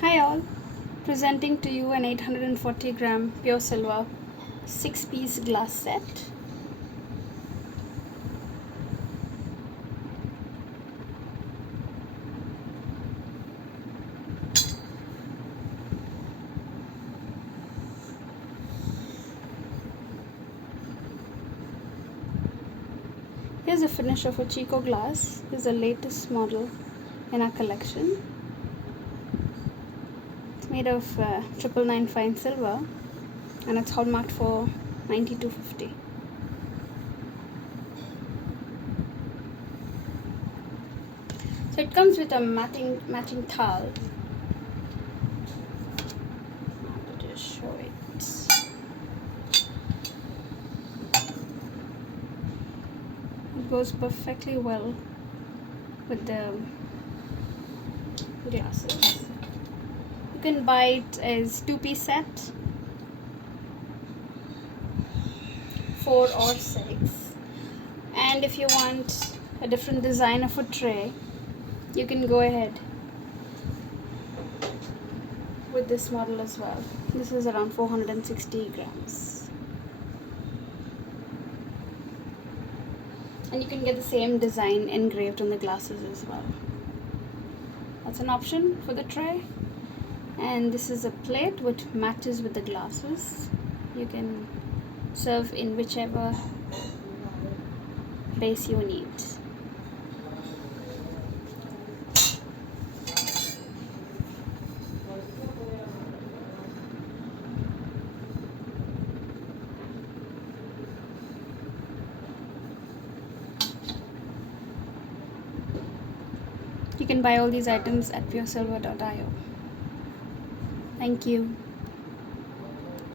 Hi all, presenting to you an 840 gram pure silver 6-piece glass set. Here's a finish of a Chico glass. This is the latest model in our collection. It's made of 999 fine silver and it's hallmarked for 9250. So it comes with a matching towel. I'll just show it. It goes perfectly well with the glasses. You can buy it as 2-piece set, 4 or 6, and if you want a different design of a tray, you can go ahead with this model as well. This is around 460 grams, and you can get the same design engraved on the glasses as well. That's an option for the tray. And this is a plate which matches with the glasses. You can serve in whichever base you need. You can buy all these items at PureSilver.io. Thank you.